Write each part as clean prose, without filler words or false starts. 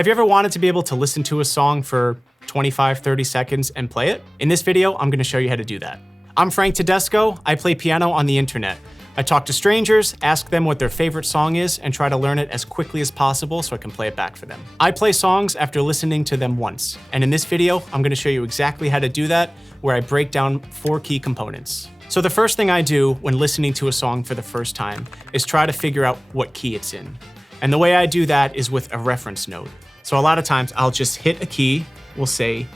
Have you ever wanted to be able to listen to a song for 25, 30 seconds and play it? In this video, I'm gonna show you how to do that. I'm Frank Tedesco. I play piano on the internet. I talk to strangers, ask them what their favorite song is, and try to learn it as quickly as possible so I can play it back for them. I play songs after listening to them once, and in this video, I'm gonna show you exactly how to do that, where I break down 4 key components. So the first thing I do when listening to a song for the first time is try to figure out what key it's in. And the way I do that is with a reference note. So a lot of times I'll just hit a key, we'll say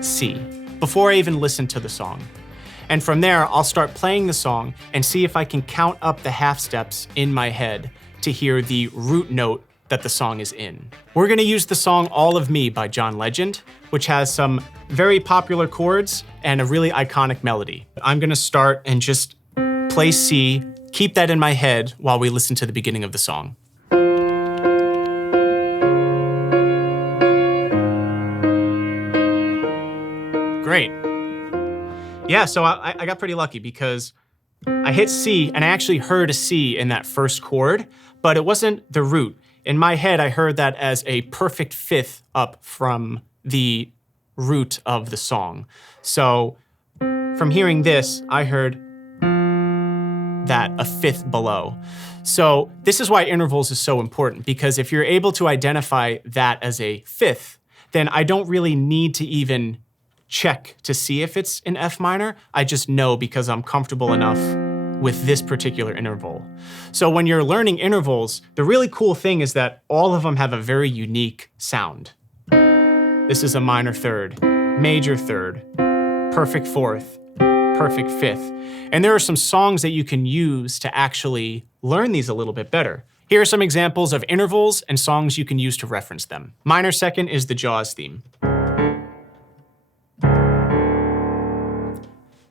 C, before I even listen to the song. And from there, I'll start playing the song and see if I can count up the half steps in my head to hear the root note that the song is in. We're gonna use the song All of Me by John Legend, which has some very popular chords and a really iconic melody. I'm gonna start and just play C, keep that in my head while we listen to the beginning of the song. Great. Yeah, so I got pretty lucky because I hit C and I actually heard a C in that first chord, but it wasn't the root. In my head, I heard that as a perfect fifth up from the root of the song. So from hearing this, I heard that a fifth below. So this is why intervals is so important, because if you're able to identify that as a fifth, then I don't really need to even check to see if it's in F minor. I just know because I'm comfortable enough with this particular interval. So when you're learning intervals, the really cool thing is that all of them have a very unique sound. This is a minor third, major third, perfect fourth, perfect fifth. And there are some songs that you can use to actually learn these a little bit better. Here are some examples of intervals and songs you can use to reference them. Minor second is the Jaws theme.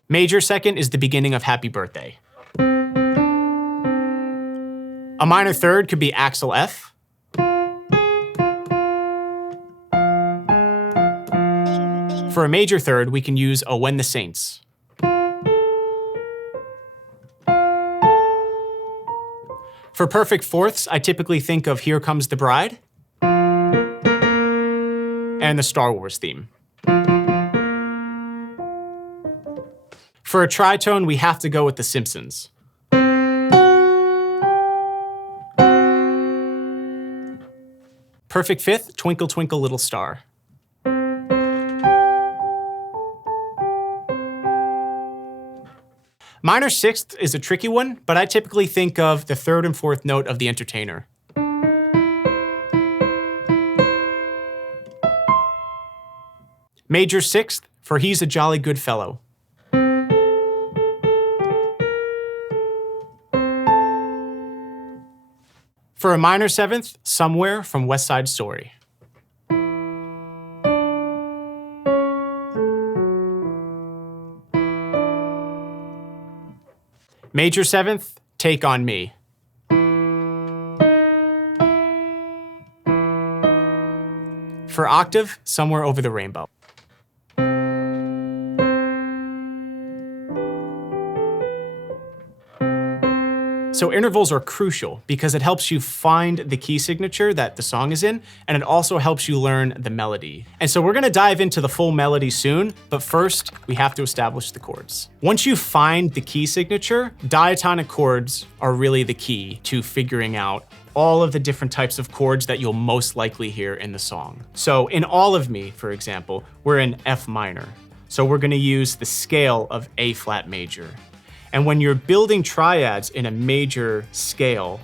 Major second is the beginning of Happy Birthday. A minor third could be Axel F. For a major third, we can use O When the Saints. For perfect fourths, I typically think of Here Comes the Bride and the Star Wars theme. For a tritone, we have to go with The Simpsons. Perfect fifth, Twinkle Twinkle Little Star. Minor sixth is a tricky one, but I typically think of the third and fourth note of The Entertainer. Major sixth, for He's a Jolly Good Fellow. For a minor seventh, Somewhere from West Side Story. Major seventh, Take on Me. For octave, Somewhere Over the Rainbow. So intervals are crucial because it helps you find the key signature that the song is in, and it also helps you learn the melody. And so we're gonna dive into the full melody soon, but first we have to establish the chords. Once you find the key signature, diatonic chords are really the key to figuring out all of the different types of chords that you'll most likely hear in the song. So in All of Me, for example, we're in F minor. So we're gonna use the scale of A flat major. And when you're building triads in a major scale,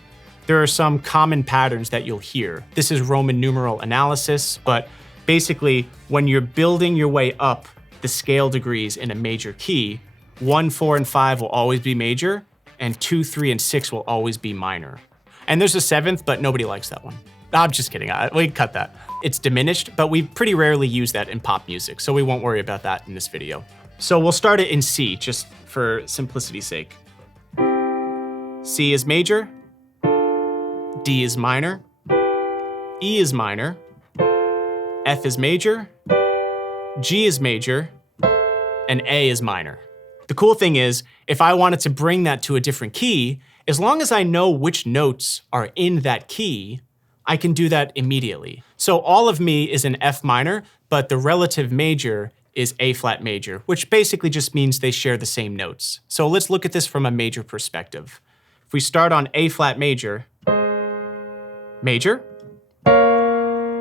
there are some common patterns that you'll hear. This is Roman numeral analysis, but basically when you're building your way up the scale degrees in a major key, 1, 4, and 5 will always be major, and 2, 3, and 6 will always be minor. And there's a 7th, but nobody likes that one. I'm just kidding, we cut that. It's diminished, but we pretty rarely use that in pop music, so we won't worry about that in this video. So we'll start it in C, just for simplicity's sake. C is major, D is minor, E is minor, F is major, G is major, and A is minor. The cool thing is, if I wanted to bring that to a different key, as long as I know which notes are in that key, I can do that immediately. So all of me is in F minor, but the relative major is A flat major, which basically just means they share the same notes. So let's look at this from a major perspective. If we start on A flat major, major,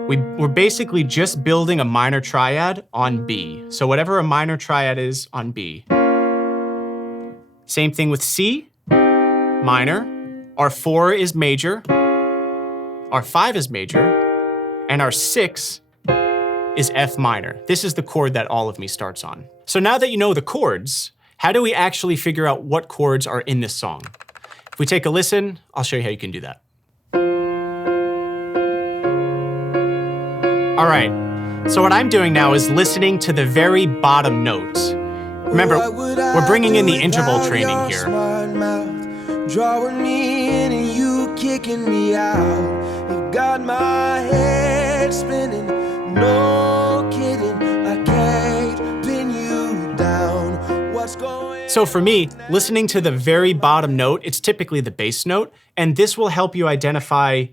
we're basically just building a minor triad on B. So whatever a minor triad is on B. Same thing with C, minor. Our 4 is major, our 5 is major, and our 6 is F minor. This is the chord that all of me starts on. So now that you know the chords, how do we actually figure out what chords are in this song? If we take a listen, I'll show you how you can do that. All right, so what I'm doing now is listening to the very bottom note. Remember, we're bringing in the interval training here. Drawing me in and you kicking me out. You've got my head spinning, no kidding. I can't pin you down. What's going? So for me, listening to the very bottom note, it's typically the bass note, and this will help you identify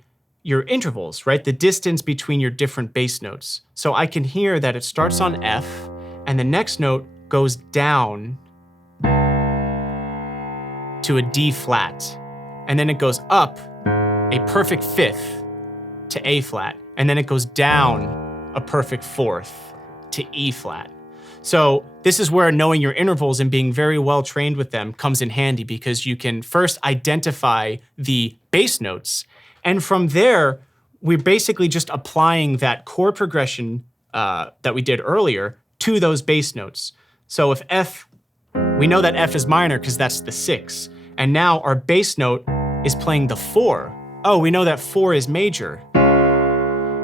your intervals, right? The distance between your different bass notes. So I can hear that it starts on F, and the next note goes down to a D flat, and then it goes up a perfect fifth to A flat, and then it goes down a perfect fourth to E flat. So this is where knowing your intervals and being very well trained with them comes in handy, because you can first identify the bass notes, and from there, we're basically just applying that chord progression that we did earlier to those bass notes. So if F, we know that F is minor because that's the 6. And now our bass note is playing the 4. Oh, we know that 4 is major.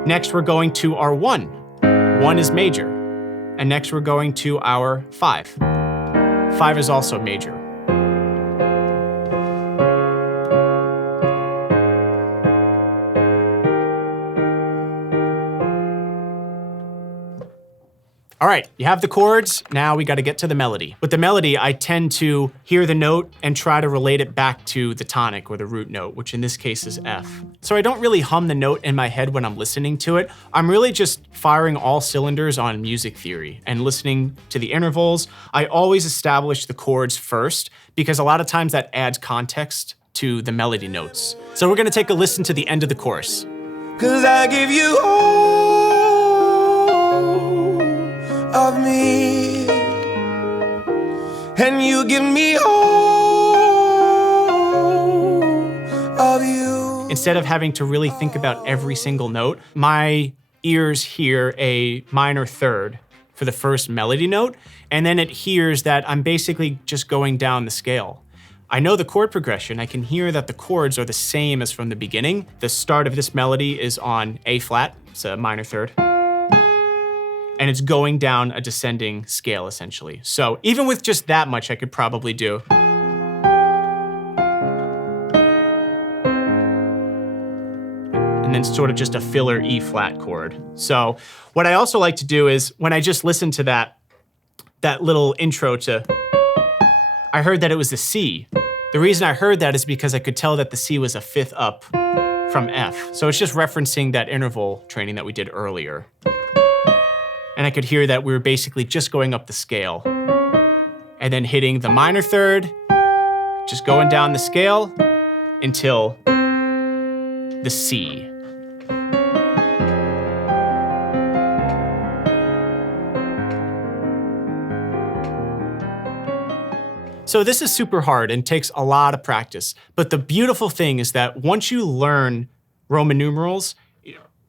Next, we're going to our 1. 1 is major. And next, we're going to our 5. 5 is also major. All right, you have the chords, now we gotta get to the melody. With the melody, I tend to hear the note and try to relate it back to the tonic or the root note, which in this case is F. So I don't really hum the note in my head when I'm listening to it. I'm really just firing all cylinders on music theory and listening to the intervals. I always establish the chords first, because a lot of times that adds context to the melody notes. So we're gonna take a listen to the end of the chorus. 'Cause I give you all of me, and you give me all of you. Instead of having to really think about every single note, my ears hear a minor third for the first melody note, and then it hears that I'm basically just going down the scale. I know the chord progression. I can hear that the chords are the same as from the beginning. The start of this melody is on A flat, it's a minor third. And it's going down a descending scale, essentially. So even with just that much, I could probably do. And then sort of just a filler E flat chord. So what I also like to do is, when I just listen to that little intro to, I heard that it was the C. The reason I heard that is because I could tell that the C was a fifth up from F. So it's just referencing that interval training that we did earlier. And I could hear that we were basically just going up the scale and then hitting the minor third, just going down the scale until the C. So this is super hard and takes a lot of practice. But the beautiful thing is that once you learn Roman numerals,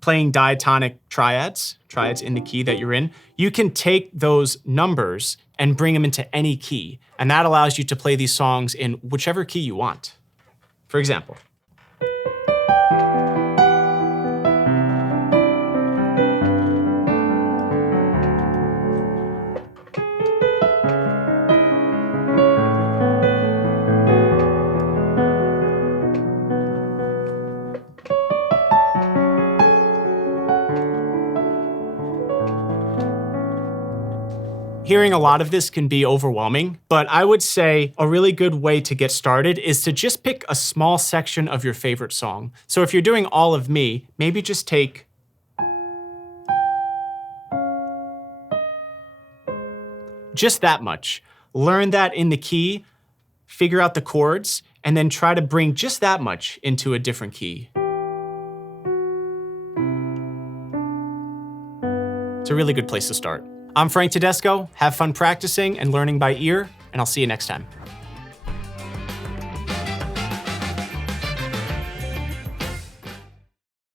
playing diatonic triads in the key that you're in, you can take those numbers and bring them into any key. And that allows you to play these songs in whichever key you want. For example. Hearing a lot of this can be overwhelming, but I would say a really good way to get started is to just pick a small section of your favorite song. So if you're doing All of Me, maybe just take just that much. Learn that in the key, figure out the chords, and then try to bring just that much into a different key. It's a really good place to start. I'm Frank Tedesco. Have fun practicing and learning by ear, and I'll see you next time.